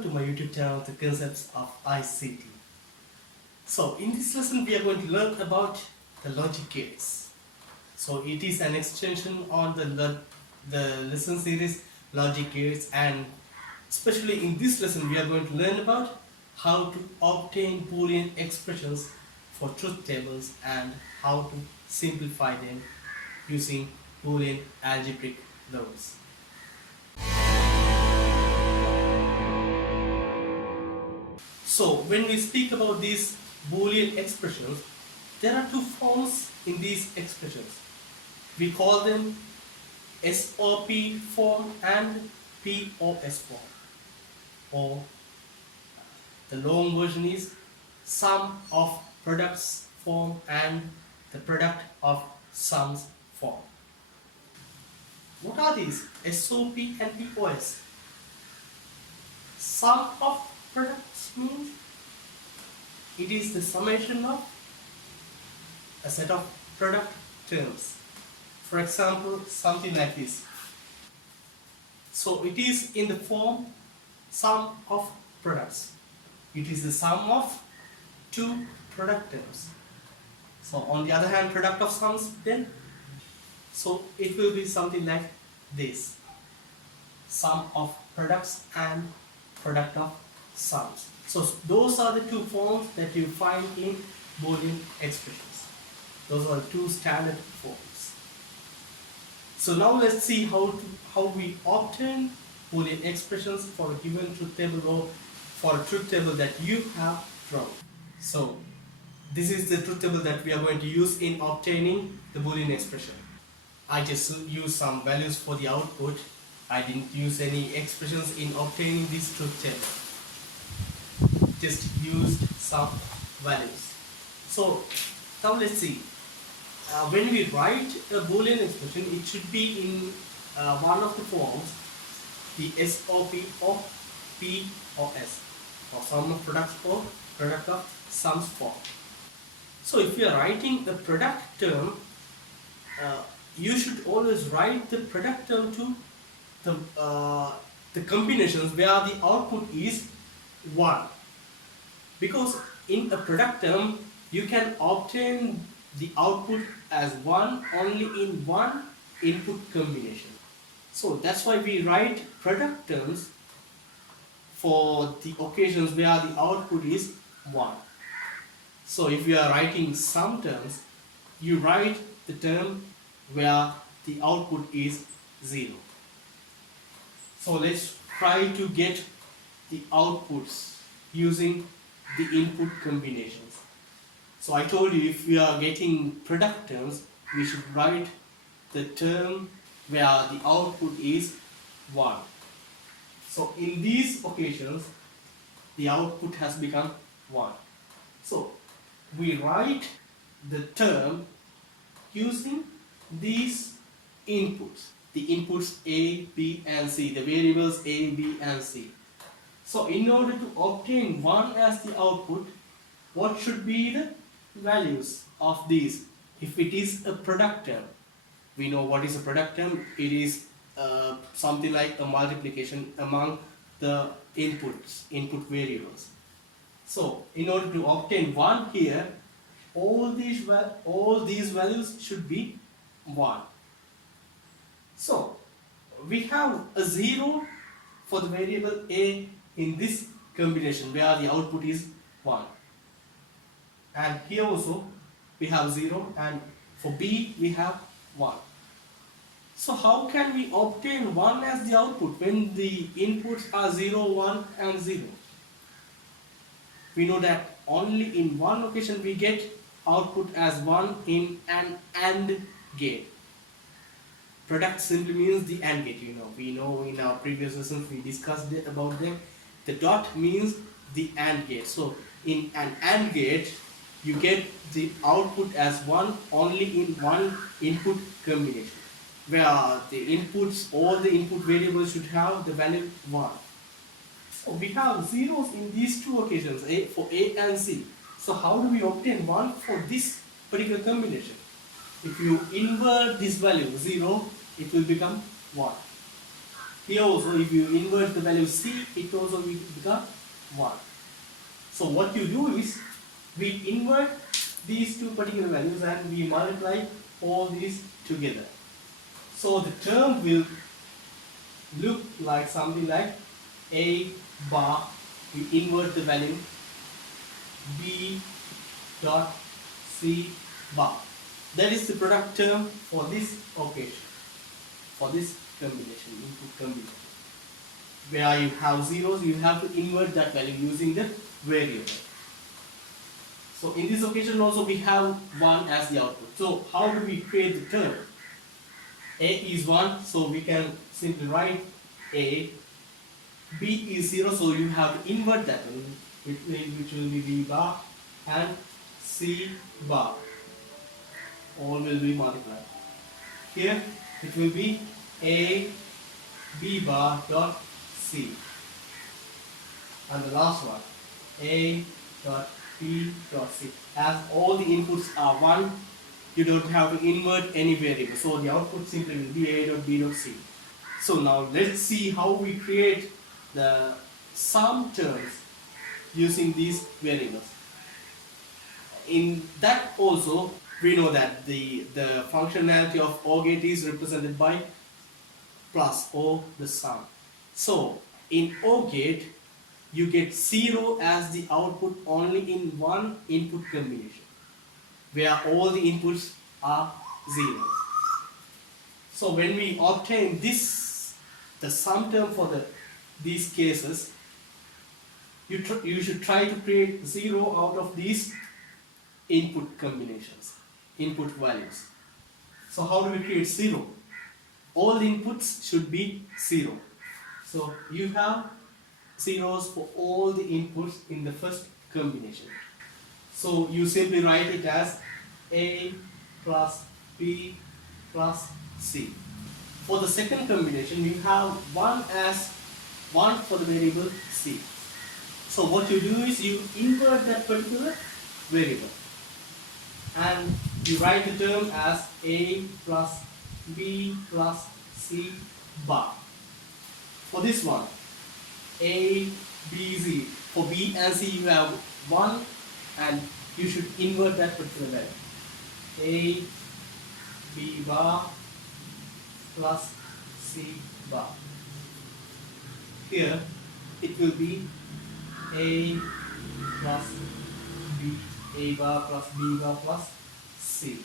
welcome to my YouTube channel, The Concepts of ICT. So in this lesson we are going to learn about the logic gates. So it is an extension on the lesson series logic gates, and especially in this lesson we are going to learn about how to obtain Boolean expressions for truth tables and how to simplify them using Boolean algebraic loads. So when we speak about these Boolean expressions, there are two forms in these expressions. We call them SOP form and POS form. Or the long version is sum of products form and the product of sums form. What are these SOP and POS? Sum of products means it is the summation of a set of product terms. For example, something like this. So it is in the form sum of products. It is the sum of two product terms. So on the other hand, product of sums then. So it will be something like this. Sum of products and product of sums. So those are the two forms that you find in Boolean expressions. Those are two standard forms. So now let's see how we obtain Boolean expressions for a given truth table or for a truth table that you have drawn. So this is the truth table that we are going to use in obtaining the Boolean expression. I just used some values for the output. I didn't use any expressions in obtaining this truth table. Just used some values. So now let's see. When we write a Boolean expression, it should be in one of the forms, the SOP or POS, or sum of products or product of sums form. So if you are writing a product term, you should always write the product term to the combinations where the output is 1, because in a product term you can obtain the output as 1 only in one input combination. So that's why we write product terms for the occasions where the output is 1. So if you are writing sum terms, you write the term where the output is 0. So let's try to get the outputs using the input combinations. So I told you, if we are getting product terms, we should write the term where the output is 1. So in these occasions, the output has become 1. So we write the term using these inputs. The inputs A, B and C, the variables A, B and C. So in order to obtain 1 as the output, what should be the values of these? If it is a product term, we know what is a product term. It is something like a multiplication among the input variables. So in order to obtain 1 here, all these values should be 1. So we have a 0 for the variable A in this combination where the output is 1. And here also we have 0, and for B we have 1. So how can we obtain 1 as the output when the inputs are 0, 1 and 0? We know that only in one occasion we get output as 1 in an AND gate. Product simply means the AND gate, we know in our previous lessons we discussed about them. The dot means the AND gate. So in an AND gate, you get the output as 1 only in one input combination, where the inputs, all the input variables should have the value 1. So we have zeros in these two occasions, for A and C. So how do we obtain 1 for this particular combination? If you invert this value 0, it will become 1. Here also, if you invert the value c, it also will become 1. So what you do is, we invert these two particular values and we multiply all these together. So the term will look like something like a bar, you invert the value, b dot c bar. That is the product term for this occasion, for this combination, input combination. Where you have zeros, you have to invert that value using the variable. So in this occasion also we have 1 as the output. So how do we create the term? A is 1, so we can simply write A. B is 0, so you have to invert that one, which will be B bar and C bar. All will be multiplied. Here it will be A B bar dot C. And the last one, A dot B dot C. As all the inputs are 1, you don't have to invert any variable. So the output simply will be A dot B dot C. So now let's see how we create the sum terms using these variables. In that also, we know that the functionality of OR gate is represented by plus or the sum. So in OR gate, you get 0 as the output only in one input combination, where all the inputs are 0. So when we obtain this, the sum term for these cases, you should try to create 0 out of these input combinations, input values. So how do we create 0? All the inputs should be 0. So you have zeros for all the inputs in the first combination. So you simply write it as A plus B plus C. For the second combination, you have 1 as 1 for the variable C. So what you do is you invert that particular variable and you write the term as A plus B plus C bar. For this one, A, B, Z. For B and C you have 1 and you should invert that particular value. A, B bar plus C bar. Here it will be A plus B, A bar plus B bar plus C.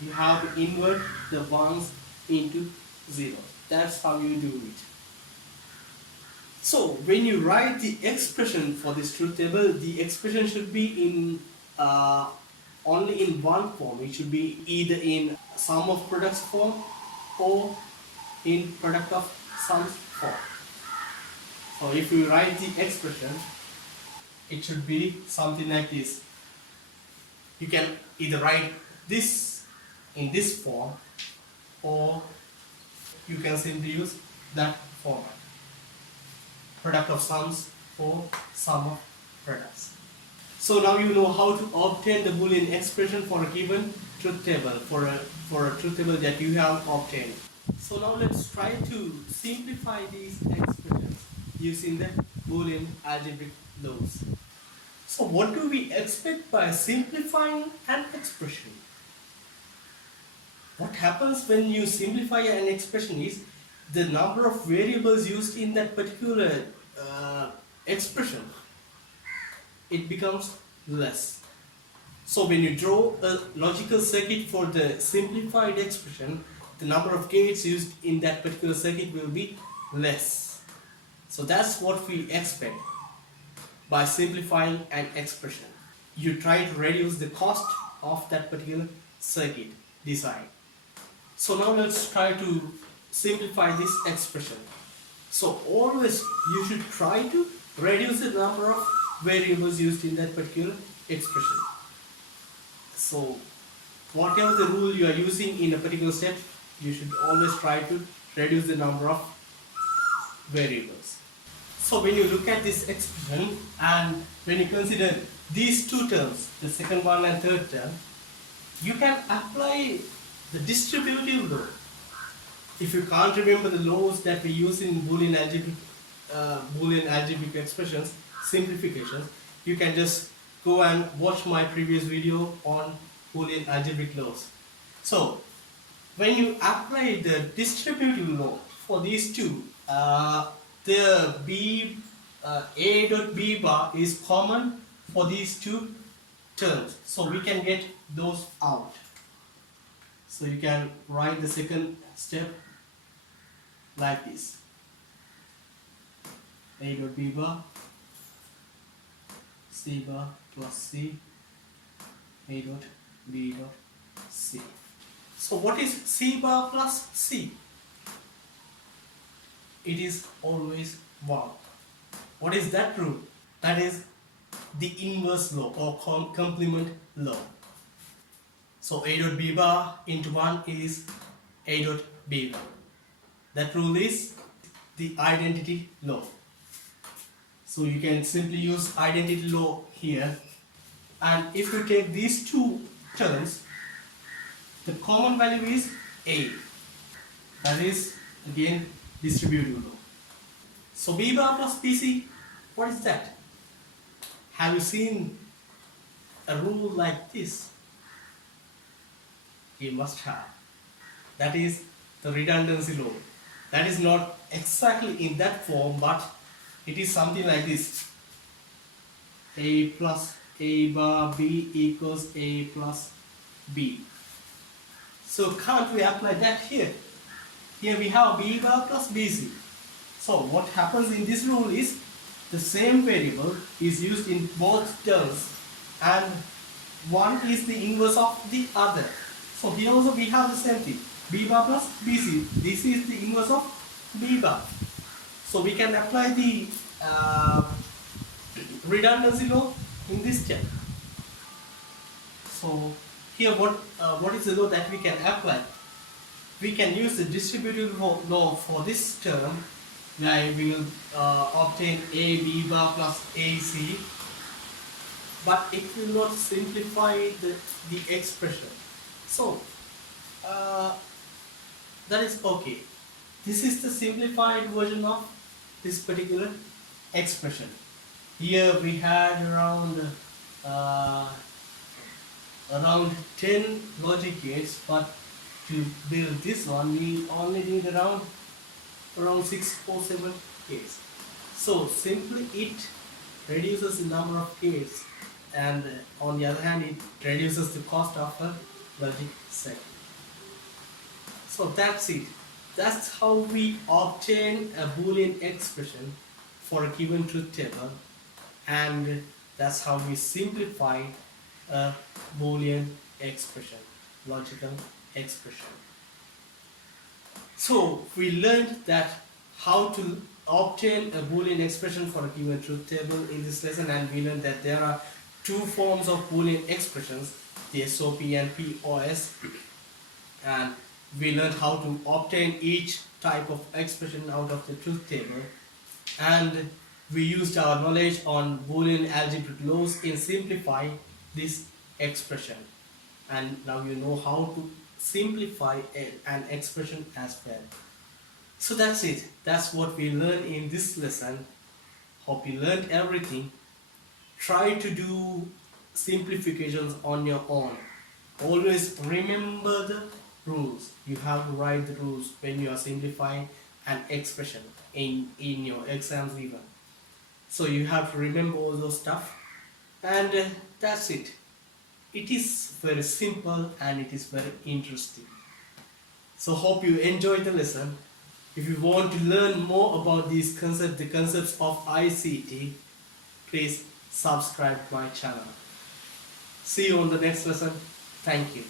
You have to invert the ones into zeros. That's how you do it. So when you write the expression for this truth table, the expression should be in only in one form. It should be either in sum of products form or in product of sums form. So if you write the expression, it should be something like this. You can either write this in this form or you can simply use that format. Product of sums or sum of products. So now you know how to obtain the Boolean expression for a given truth table, for a truth table that you have obtained. So now let's try to simplify these expressions using the Boolean algebraic laws. So what do we expect by simplifying an expression? What happens when you simplify an expression is the number of variables used in that particular expression, it becomes less. So when you draw a logical circuit for the simplified expression, the number of gates used in that particular circuit will be less. So that's what we expect by simplifying an expression. You try to reduce the cost of that particular circuit design. So now let's try to simplify this expression. So always you should try to reduce the number of variables used in that particular expression. So whatever the rule you are using in a particular step, you should always try to reduce the number of variables. So when you look at this expression and when you consider these two terms, the second one and third term, you can apply the distributive law. If you can't remember the laws that we use in Boolean algebraic expressions, simplifications, you can just go and watch my previous video on Boolean algebraic laws. So, when you apply the distributive law for these two, the a dot b bar is common for these two terms, so we can get those out. So you can write the second step like this: a dot b bar, c bar plus c, a dot b dot c. So what is c bar plus c? It is always 1. What is that rule? That is the inverse law or complement law. So a dot b bar into 1 is a dot b bar. That rule is the identity law. So you can simply use identity law here, and if you take these two terms, the common value is a. That is again distributive law. So b bar plus bc, what is that? Have you seen a rule like this? You must have. That is the redundancy law. That is not exactly in that form, but it is something like this: a plus a bar b equals a plus b. So can't we apply that here? Here we have b bar plus bc. So what happens in this rule is the same variable is used in both terms, and one is the inverse of the other. So here also we have the same thing: b bar plus bc. This is the inverse of b bar. So we can apply the redundancy law in this step. So here what is the law that we can apply? We can use the distributive law for this term, where we will obtain a b bar plus ac, but it will not simplify the expression. So that is okay. This is the simplified version of this particular expression. Here we had around 10 logic gates, but to build this one we only need around 6 or 7 gates. So simply it reduces the number of gates, and on the other hand it reduces the cost of a logic circuit. So that's it. That's how we obtain a Boolean expression for a given truth table, and that's how we simplify a Boolean expression, logical expression. So we learned that how to obtain a Boolean expression for a given truth table in this lesson, and we learned that there are two forms of Boolean expressions, the SOP and POS, and we learned how to obtain each type of expression out of the truth table, and we used our knowledge on Boolean algebraic laws in simplifying this expression, and now you know how to simplify an expression as well. So that's it. That's what we learned in this lesson. Hope you learned everything. Try to do simplifications on your own. Always remember the rules. You have to write the rules when you are simplifying an expression in your exams even. So you have to remember all those stuff, and that's it. It is very simple and it is very interesting. So hope you enjoyed the lesson. If you want to learn more about these concepts, the concepts of ICT, please subscribe my channel. See you on the next lesson. Thank you.